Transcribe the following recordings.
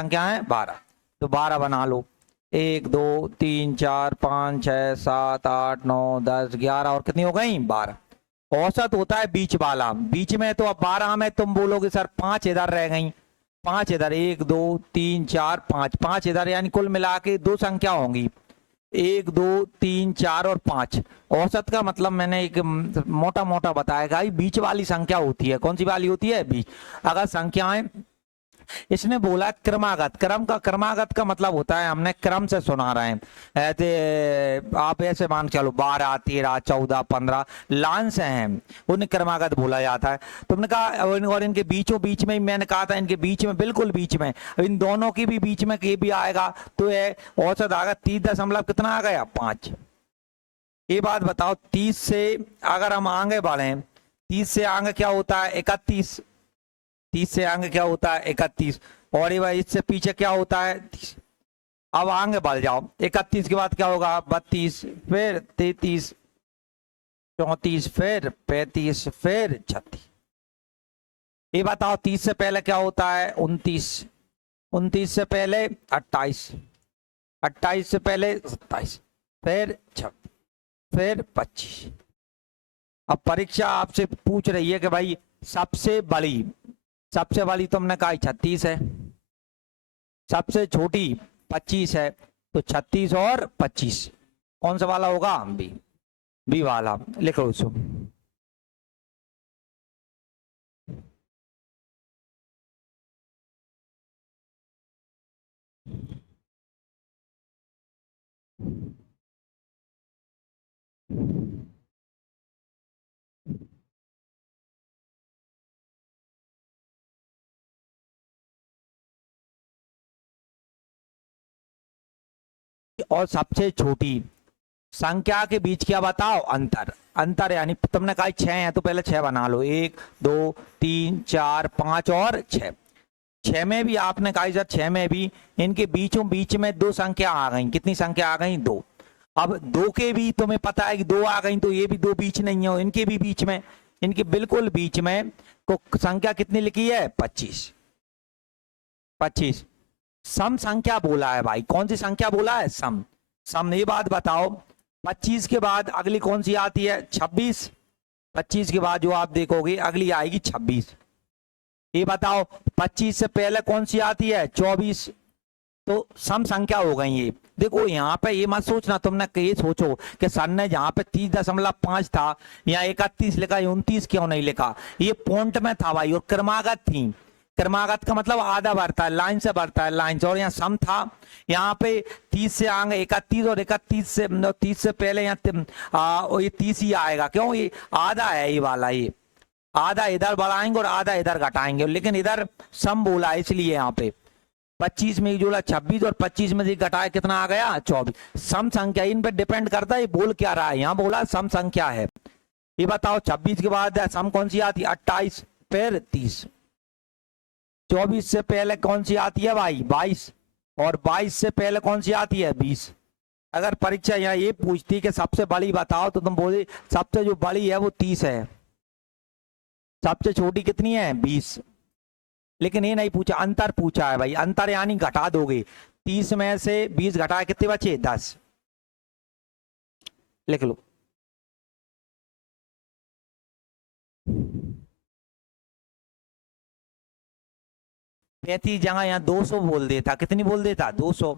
संख्या है 12, तो 12 बना लो। 1 2 3 4 5 6 7 8 9 10 11 और कितनी हो गई 12। औसत होता है बीच वाला, बीच में तो अब 12 में तुम बोलोगे सर 5 इधर रह गई, 5 इधर, 1 2 3 4 5, 5 इधर, यानी कुल मिला के 2 संख्या होंगी, 1 2 3 4 और 5। औसत का मतलब मैंने एक मोटा मोटा बताया, बीच वाली संख्या होती है। कौन सी वाली होती है? बीच। अगर संख्याएं, इसने बोला क्रमागत, क्रमागत का मतलब होता है, हमने क्रम से सुना रहे हैं, ऐसे आप ऐसे मान चलो 12 13 14 15 लाइन से हैं, उन्हें क्रमागत बोला जाता है। तुमने कहा और इनके बीचों बीच में, मैंने कहा था इनके बीच में, बिल्कुल बीच में, इन दोनों की भी बीच में ये भी आएगा, तो ये औसत आएगा 30 दशमलव कितना आ गया 5। ये बात बताओ, 30 से अगर हम आगे बढ़े, 30 से आगे क्या होता है 31, 30 से आगे क्या होता है 31, और ये इससे पीछे क्या होता है 30। अब आगे बढ़ जाओ, 31 के बाद क्या होगा 32, फिर 33, 34, फिर 35, फिर 36। ये बताओ 30 से पहले क्या होता है 29, 29 से पहले 28, 28 से पहले 27, फिर 26, फिर 25। अब परीक्षा आपसे पूछ रही है कि भाई सबसे बड़ी तुमने कहा 36 है, सबसे छोटी 25 है, तो 36 और 25 कौन सा वाला होगा? बी वाला। लिखो उसको। और सबसे छोटी संख्या के बीच क्या बताओ? अंतर। अंतर यानी तुमने कहा 6 है तो पहले 6 बना लो, 1 2 3 4 5 और 6। 6 में भी आपने कहा सर 6 में भी इनके बीचों बीच में 2 संख्या आ गई। कितनी संख्या आ गई? 2। अब 2 के भी तुम्हें पता है कि 2 आ गई, तो ये भी 2 बीच नहीं है, इनके भी बीच में, इनके बिल्कुल बीच में को संख्या कितनी लिखी है? 25। 25 सम संख्या बोला है भाई। कौन सी संख्या बोला है? सम। सम। ये बात बताओ 25 के बाद अगली कौन सी आती है? 26। 25 के बाद जो आप देखोगे अगली आएगी 26। ये बताओ 25 से पहले कौन सी आती है? 24। तो सम संख्या हो गई ये। देखो यहाँ पे ये मत सोचना तुमने, ये सोचो कि सर ने जहाँ पे 30.5 था, यहाँ 31 लिखा, 29 क्यों नहीं लिखा? ये पॉइंट में था भाई, और क्रमागत थी। क्रमागत का मतलब आधा बढ़ता है, लाइन से बढ़ता है, लाइन से। और यहाँ सम था, यहाँ पे 30 से आगे 31, और 31 से 30 से पहले यहाँ ये 30 ही आएगा। क्यों? ये आधा है, ये वाला, ये आधा इधर बढ़ाएंगे और आधा इधर घटाएंगे, लेकिन इधर सम बोला इसलिए यहाँ पे 25 में जोड़ा 26 और 25 में से घटाया कितना आ गया? 24। सम संख्या इन पे डिपेंड करता है ये बोल क्या रहा है। यहाँ बोला सम संख्या है। ये बताओ 26 के बाद सम कौन सी आती है? 28, फिर 30। 24 से पहले कौन सी आती है भाई? 22, और 22 से पहले कौन सी आती है? 20। अगर परीक्षा यहाँ ये पूछती कि सबसे बड़ी बताओ, तो तुम बोले सबसे जो बड़ी है वो 30 है, सबसे छोटी कितनी है? 20। लेकिन ये नहीं पूछा, अंतर पूछा है भाई। अंतर यानी घटा दोगे, 30 में से 20 घटाए कितने बचे? 10। लिख लो। पैंतीस जगह यहाँ 200 बोल देता, कितनी बोल देता? 200।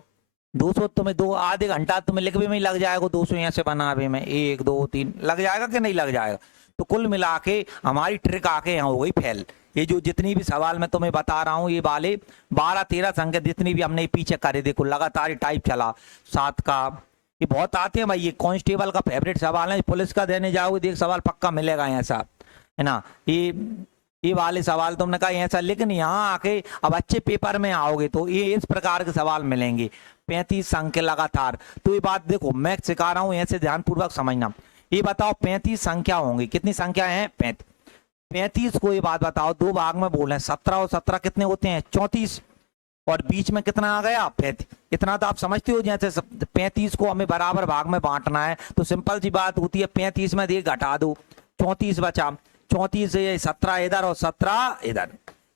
200 तुम्हें आधे घंटा तुम्हें लिखने में ही लग जाएगा, 200 यहाँ से बनाने में 1 2 3 लग जाएगा कि नहीं लग जाएगा? तो कुल मिला के हमारी ट्रिक आके यहाँ हो गई फेल। ये जो जितनी भी सवाल मैं तुम्हें बता रहा हूँ, ये वाले 12 13 संख्या जितनी भी हमने पीछे करे, देखो लगातार टाइप चला। 7 का ये बहुत आते हैं भाई, ये कांस्टेबल का फेवरेट सवाल है। पुलिस का देने जाओगे देख सवाल पक्का मिलेगा ऐसा, है ना। ये वाले सवाल तुमने कहा ऐसा, लेकिन यहाँ आके अब अच्छे पेपर में आओगे तो ये इस प्रकार के सवाल मिलेंगे। 35 संख्या लगातार। तो ये बात देखो मैं सिखा रहा हूँ, ऐसे ध्यानपूर्वक समझना। ये बताओ 35 संख्या होंगी, कितनी संख्या है? 35। 35 को ये बात बताओ 2 भाग में बोले, 17 और 17 कितने होते हैं? 34। और बीच में कितना आ गया? 35। इतना तो आप समझते हो, जैसे 35 को हमें बराबर भाग में बांटना है, तो सिंपल सी बात होती है 35 में 1 घटा दो, 34 बचा। 34 से 17 इधर और 17 इधर,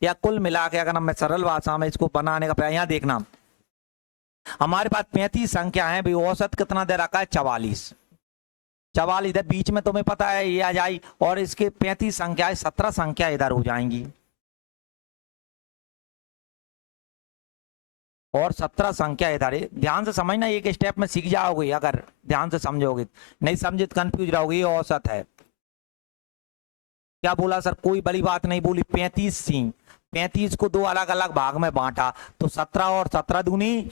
या कुल मिला के अगर मैं सरल भाषा में इसको बनाने का प्रयास, यहाँ देखना हमारे पास 35 संख्या है भाई, औसत कितना दे रखा है 44। 44 इधर बीच में तुम्हें पता है ये आ जाए, और इसके 35 संख्या है, 17 संख्या इधर हो जाएंगी और 17 संख्या इधर है। ध्यान से समझना, एक स्टेप में सीख जाओगे अगर ध्यान से समझोगे, नहीं समझे तो कंफ्यूज रहोगे। ये औसत है। क्या बोला सर? कोई बड़ी बात नहीं बोली। 35 थी, 35 को दो अलग अलग भाग में बांटा तो 17 और 17 दूनी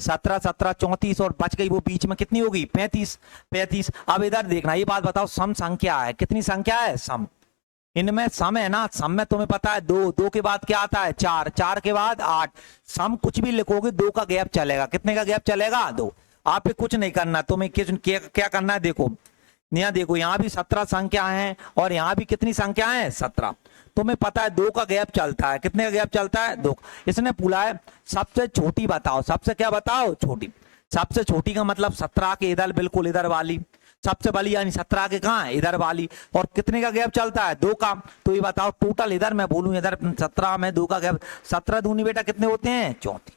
17 17 34 और बच गई वो बीच में कितनी होगी 35 35। अब इधर देखना, ये बात बताओ सम संख्या है, कितनी संख्या है सम, इनमें सम है ना, सम में तुम्हें पता है दो, दो के बाद क्या आता है 4, 4 के बाद 8। सम कुछ भी लिखोगे दो का गैप चलेगा, कितने का गैप चलेगा 2। आप पे कुछ नहीं करना, तुम्हें क्या करना है, देखो यहाँ देखो, यहाँ भी 17 संख्या है और यहाँ भी कितनी संख्या है 17। तुम्हें पता है दो का गैप चलता है, कितने का गैप चलता है 2। इसने पूछा है सबसे छोटी बताओ, सबसे क्या बताओ छोटी। सबसे छोटी का मतलब 17 के इधर बिल्कुल इधर वाली, सबसे बड़ी यानी 17 के कहाँ है इधर वाली, और कितने का गैप चलता है 2 का। तो ये बताओ टोटल इधर मैं बोलूं इधर 17 में 2 का गैप, 17 दूनी बेटा कितने होते हैं 34,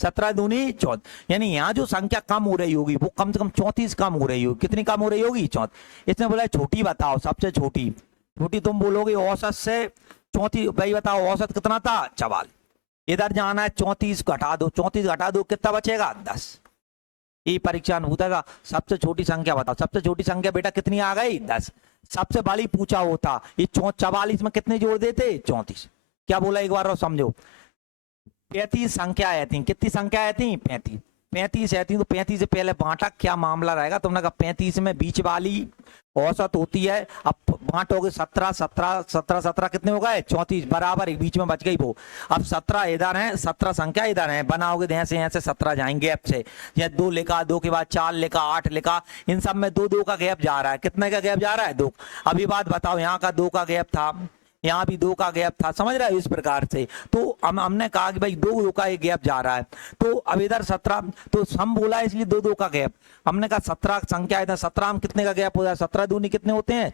17 दूनी 34, यानी यहाँ जो संख्या कम हो रही होगी वो कम से कम 34 कम हो रही होगी। कितनी कम हो रही होगी 34। इसने बोला छोटी बताओ, सबसे छोटी, छोटी तुम बोलोगे औसत से 34, भाई बताओ औसत कितना था 44, इधर जाना है 34 घटा दो, 34 घटा दो कितना बचेगा 10। ये परीक्षा पूछेगा सबसे छोटी संख्या बताओ, सबसे छोटी संख्या बेटा कितनी आ गई 10। सबसे बड़ी पूछा होता ये 44 में कितने जोड़ देते 34। क्या बोला एक बार और समझो, 35 संख्या आई थी, कितनी संख्या आई थी 35, 35 आई थी तो 35 से पहले बांटा, क्या मामला रहेगा तुमने कहा 35 में बीच वाली औसत होती है, अब बांटोगे 17 17 17 17 कितने हो गए 34 बराबर, एक बीच में बच गई वो। अब 17 इधर है, 17 संख्या इधर है, बनाओगे ऐसे यहाँ से 17 जाएंगे गैप से, या 2 लिखा, 2 के बाद 4 लिखा, 8 लिखा, इन सब में 2 2 का गैप जा रहा है। कितने का गैप जा रहा है 2। अब ये बात बताओ, यहाँ का 2 का गैप था, यहाँ भी 2 का गैप था, समझ रहे हो इस प्रकार से। तो हमने कहा कि भाई 2 का एक गैप जा रहा है, तो अब इधर 17 तो सम बोला है इसलिए 2 2 का गैप। हमने कहा 17 संख्या इधर 17 में कितने का गैप हो जाए, 17 दूनी कितने होते हैं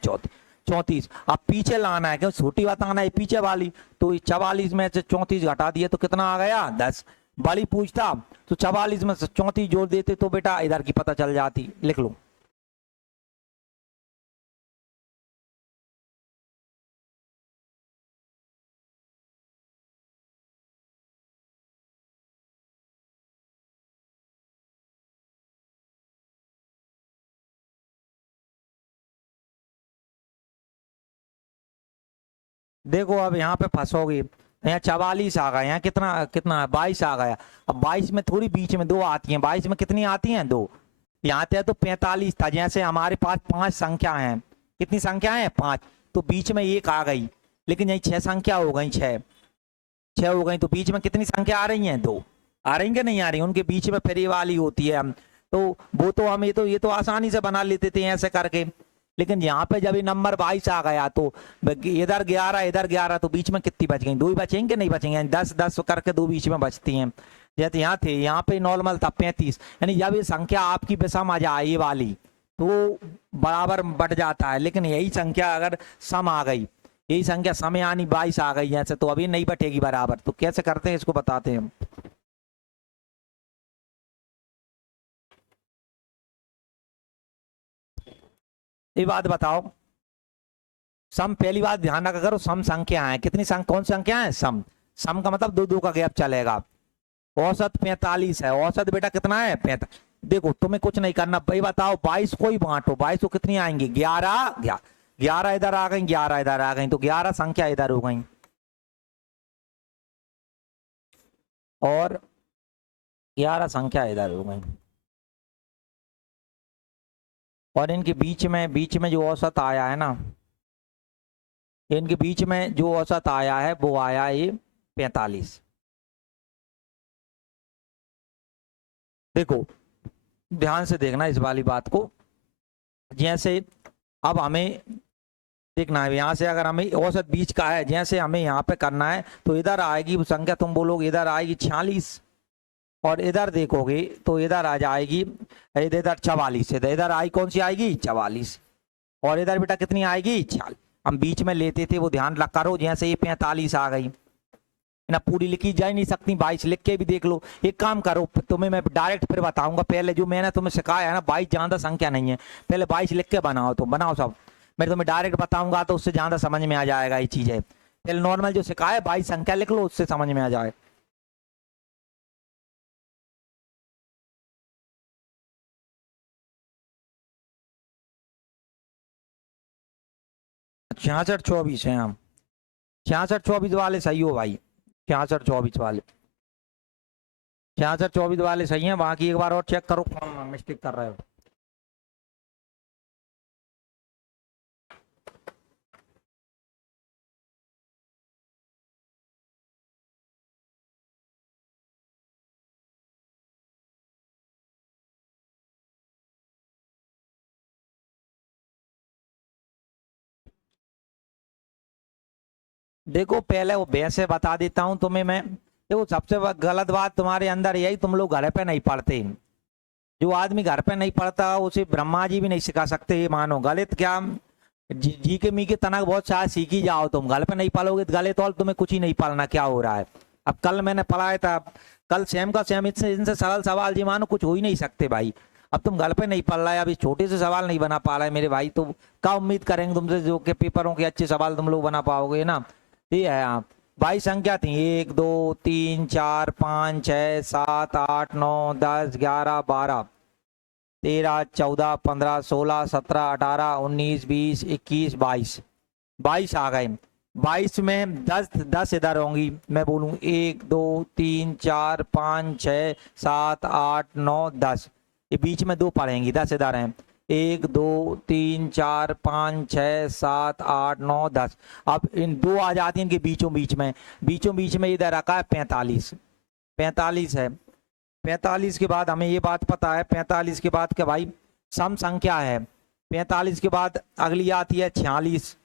34। अब पीछे लाना है क्योंकि छोटी बताना है पीछे वाली, तो 44 में से 34 घटा दिए तो कितना आ गया 10। बड़ी पूछता तो 44 में से 34 जोड़ देते तो बेटा इधर की पता चल जाती। लिख लो देखो, अब यहाँ पे फंसोगे, यहाँ 44 आ गया, यहाँ कितना कितना 22 आ गया। अब 22 में थोड़ी बीच में 2 आती हैं, 22 में कितनी आती हैं 2, यहाँ पे तो 45 था। जैसे हमारे पास 5 संख्या है, कितनी संख्या है 5, तो बीच में 1 आ गई, लेकिन यही 6 संख्या हो गई, 6 हो गई, तो बीच में कितनी संख्या आ रही है 2 आ रही कि नहीं आ रही, उनके बीच में फिर ये वाली होती है। तो वो तो हम ये तो आसानी से बना लेते थे ऐसे करके, लेकिन यहाँ पे जब ये नंबर 22 आ गया तो इधर 11 इधर 11, तो बीच में कितनी बच गई 2 ही बचेंगे नहीं बचेंगे, 10 10 करके 2 बीच में बचती हैं। जैसे यहाँ थे, यहाँ पे नॉर्मल था 35, यानी जब ये संख्या आपकी विषम आ जाए ये वाली तो बराबर बढ़ जाता है, लेकिन यही संख्या अगर सम आ गई, यही संख्या सम यानी 22 आ गई जैसे, तो अभी नहीं बटेगी बराबर। तो कैसे करते हैं इसको बताते हैं हम। ये बात बताओ, सम पहली बात ध्यान रखा करो, सम संख्या है, कितनी कौन संख्या है सम, सम का मतलब 2 2 का गैप चलेगा। औसत 45 है, औसत बेटा कितना है 45। देखो तुम्हें कुछ नहीं करना भाई, बताओ 22 को ही बांटो, 22 को कितनी आएंगी 11 11 इधर आ गई, 11 इधर आ गई, तो 11 संख्या इधर हो गई, और 11 संख्या इधर हो गई, और इनके बीच में जो औसत आया है ना, इनके बीच में जो औसत आया है वो आया ये 45। देखो ध्यान से देखना इस वाली बात को, जैसे अब हमें देखना है यहाँ से, अगर हमें औसत बीच का है, जैसे हमें यहाँ पे करना है तो इधर आएगी वो संख्या, तुम बोलोगे इधर आएगी 46, और इधर देखोगे तो इधर आ जाएगी इधर 44, इधर आई कौन सी आएगी 44, और इधर बेटा कितनी आएगी 46। हम बीच में लेते थे वो ध्यान रख करो। जैसे ये 45 आ गई ना, पूरी लिखी जा ही नहीं सकती, 22 लिख के भी देख लो। एक काम करो, तुम्हें मैं डायरेक्ट फिर बताऊंगा, पहले जो मैंने तुम्हें सिखाया है ना 22 ज्यादा संख्या नहीं है, पहले 22 लिख के बनाओ, तो बनाओ सब, मैं तुम्हें डायरेक्ट बताऊंगा तो उससे ज्यादा समझ में आ जाएगा ये चीज है। पहले नॉर्मल जो सिखाया 22 संख्या लिख लो, उससे समझ में आ जाए। 66-24 है हम, 66-24 वाले सही हो भाई, 66-24 वाले, 66-24 वाले सही है। बाकी एक बार और चेक करो कौन मिस्टेक कर रहे हो। देखो पहले वो वैसे बता देता हूँ तुम्हें मैं। देखो सबसे गलत बात तुम्हारे अंदर यही, तुम लोग घर पे नहीं पढ़ते। जो आदमी घर पे नहीं पढ़ता उसे ब्रह्मा जी भी नहीं सिखा सकते, ये मानो। गलत क्या, जी के मी के तनक बहुत सारा सीखी जाओ, तुम घर पे नहीं पढ़ोगे तो गलत, और तुम्हें कुछ ही नहीं पढ़ना क्या हो रहा है। अब कल मैंने पढ़ाया था, कल सेम का सेम, इनसे इनसे सरल सवाल जी मानो कुछ हो ही नहीं सकते भाई। अब तुम घर पे नहीं पढ़ रहा है, अभी छोटे से सवाल नहीं बना पा रहा है मेरे भाई, तो क्या उम्मीद करेंगे तुमसे जो कि पेपरों के अच्छे सवाल तुम लोग बना पाओगे ना। ये है आप। 22 संख्या थी, 1 2 3 4 5 6 7 8 9 10 11 12 13 14 15 16 17 18 19 20 21 22, 22 आ गए। 22 में 10 इधर होंगी, मैं बोलूँ 1 2 3 4 5 6 7 8 9 10, ये बीच में 2 पड़ेंगी, 10 इधर हैं। 1 2 3 4 5 6 7 8 9 10। अब इन 2 आ जाती हैं इनके बीचों बीच में इधर रखा है 45, 45 है। 45 के बाद हमें ये बात पता है, 45 के बाद क्या भाई सम संख्या है। 45 के बाद अगली आती है 46,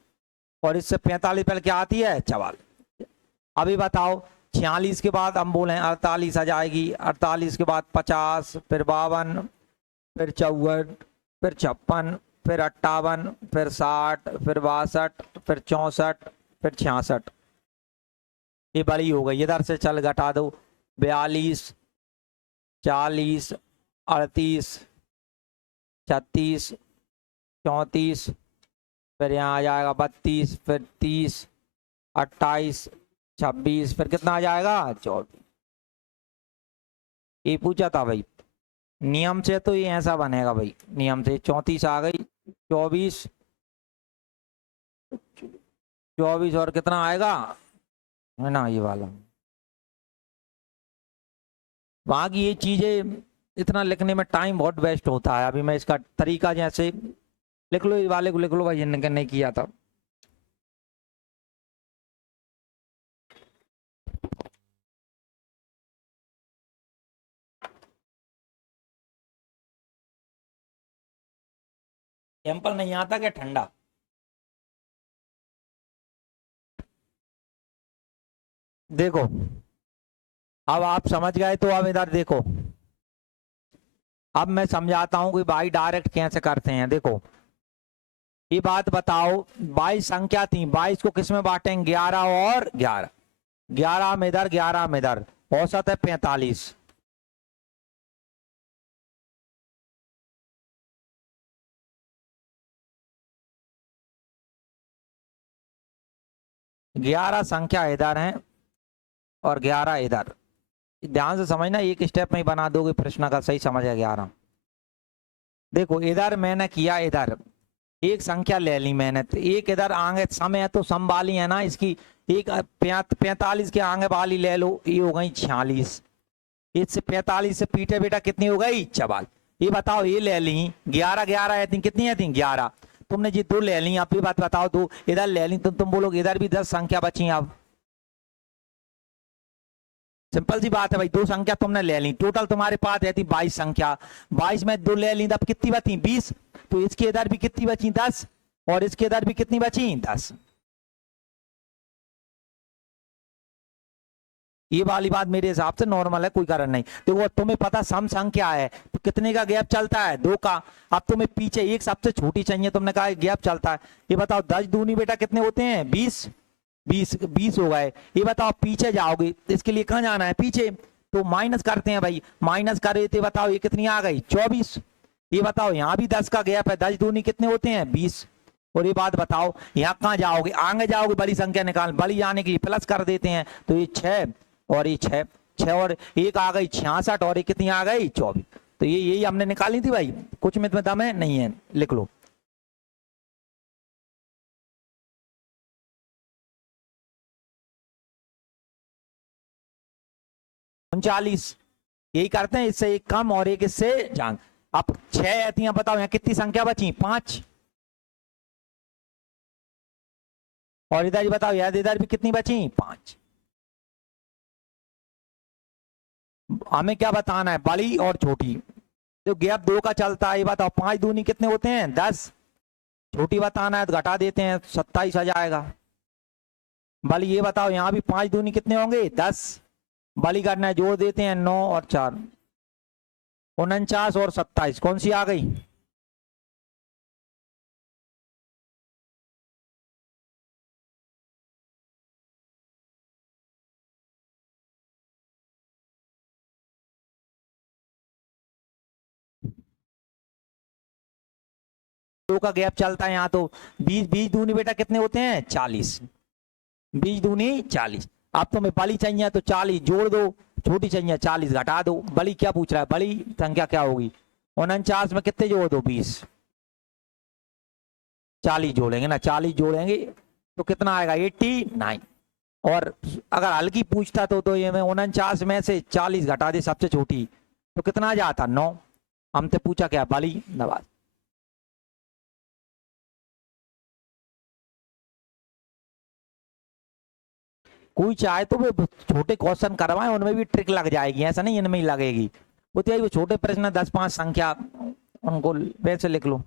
और इससे 45 पहले क्या आती है 44। अभी बताओ 46 के बाद हम बोले 48 आ जाएगी, 48 के बाद 50, फिर 52, फिर 54, फिर 56, फिर 58, फिर 60, फिर 62, फिर 64, फिर 66। ये बड़ी हो गई, इधर से चल घटा दो, 42, 40, 38, 36, 34, फिर यहाँ आ जाएगा 32, फिर 30, 28, 26, फिर कितना आ जाएगा 24। ये पूछा था भाई नियम से, तो ये ऐसा बनेगा भाई नियम से। 34 आ गई, 24, 24 और कितना आएगा है ना ये वाला। बाकी ये चीजें इतना लिखने में टाइम बहुत वेस्ट होता है। अभी मैं इसका तरीका जैसे लिख लो, ये वाले को लिख लो भाई, जिनने नहीं किया था। सैंपल नहीं आता क्या ठंडा? देखो अब आप समझ गए, तो अब इधर देखो, अब मैं समझाता हूं कि भाई डायरेक्ट कैसे करते हैं। देखो ये बात बताओ, 22 संख्या थी, 22 को किस में बांटेंगे 11 और 11, 11 में इधर 11 में इधर, औसत है 45। ग्यारह संख्या इधर है और 11 इधर, ध्यान से समझना, एक स्टेप में ही बना दोगे प्रश्न का, सही समझ है 11। देखो इधर मैंने किया, इधर एक संख्या ले ली मैंने, तो एक इधर आगे सम है तो सम वाली है ना इसकी, एक 45 के आगे वाली ले लो, ये हो गई 46। इससे 45 से पीछे बेटा कितनी हो गई 44। ये बताओ ये ले ली 11 11 है थी, कितनी है थी 11, तुमने जी 2 ले ली। आप ये बात बताओ, 2 इधर ले ली, तुम बोलोगे इधर भी 10 संख्या बची। अब सिंपल सी बात है भाई, 2 संख्या तुमने ले ली, टोटल तुम्हारे पास रहती 22 संख्या, 22 में 2 ले ली, तब कितनी बची 20, तो इसके इधर भी कितनी बची 10, और इसके इधर भी कितनी बची 10। ये वाली बात मेरे हिसाब से नॉर्मल है, कोई कारण नहीं। देखो तुम्हें पता सम संख्या है तो कितने का गैप चलता है, 2 का। अब तुम्हें पीछे एक सबसे छोटी चाहिए, तुमने कहा गैप चलता है। ये बताओ 10 दूनी बेटा कितने होते हैं, 20। 20 हो गए। ये बताओ पीछे जाओगे तो इसके लिए कहाँ जाना है, पीछे। तो माइनस करते हैं भाई, माइनस करे तो बताओ ये कितनी आ गई, 24। ये बताओ यहाँ भी 10 का गैप है, 10 दूनी कितने होते हैं, 20। और ये बात बताओ यहाँ कहाँ जाओगे, आगे जाओगे बड़ी संख्या निकाल, बड़ी जाने के लिए प्लस कर देते हैं। तो ये 6 और ये 6, 6 और 1 आ गई 66 और ये कितनी आ गई 24। तो ये यही हमने निकाली थी भाई, कुछ में दम है नहीं है, लिख लो। उनचालीस, यही करते हैं, इससे एक कम और एक इससे जान। अब 6 आती हैं, बताओ यहाँ कितनी संख्या बची, 5। और इधर ही बताओ यार, इधर भी कितनी बची, 5। हमें क्या बताना है, बड़ी और छोटी। जो गैप 2 का चलता है, ये बताओ 5 दूनी कितने होते हैं, 10। छोटी बताना है तो घटा देते हैं, 27 आ जाएगा। बड़ी ये बताओ यहाँ भी 5 दूनी कितने होंगे, 10। बड़ी करना है, जोड़ देते हैं, 9 और 4, 49 और 27, कौन सी आ गई, दो का गैप चलता है यहाँ तो। 20 दूनी बेटा कितने होते हैं, 40। 20 दूनी 40। अब तुम्हें बड़ी चाहिए तो 40 जोड़ दो, छोटी चाहिए 40 घटा दो। बड़ी क्या पूछ रहा है, बड़ी संख्या क्या होगी, 49 में कितने जोड़ दो, 20। 40 जोड़ेंगे ना, 40 जोड़ेंगे तो कितना आएगा, 89। और अगर हल्की पूछता तो ये में 49 में से 40 घटा दे सबसे छोटी, तो कितना आ जाता, 9। हमसे पूछा क्या, बड़ी नवाज। कोई चाहे तो वो छोटे क्वेश्चन करवाए, उनमें भी ट्रिक लग जाएगी, ऐसा नहीं इनमें ही लगेगी। वो तो यही, वो छोटे प्रश्न 10-5 संख्या, उनको वैसे लिख लो।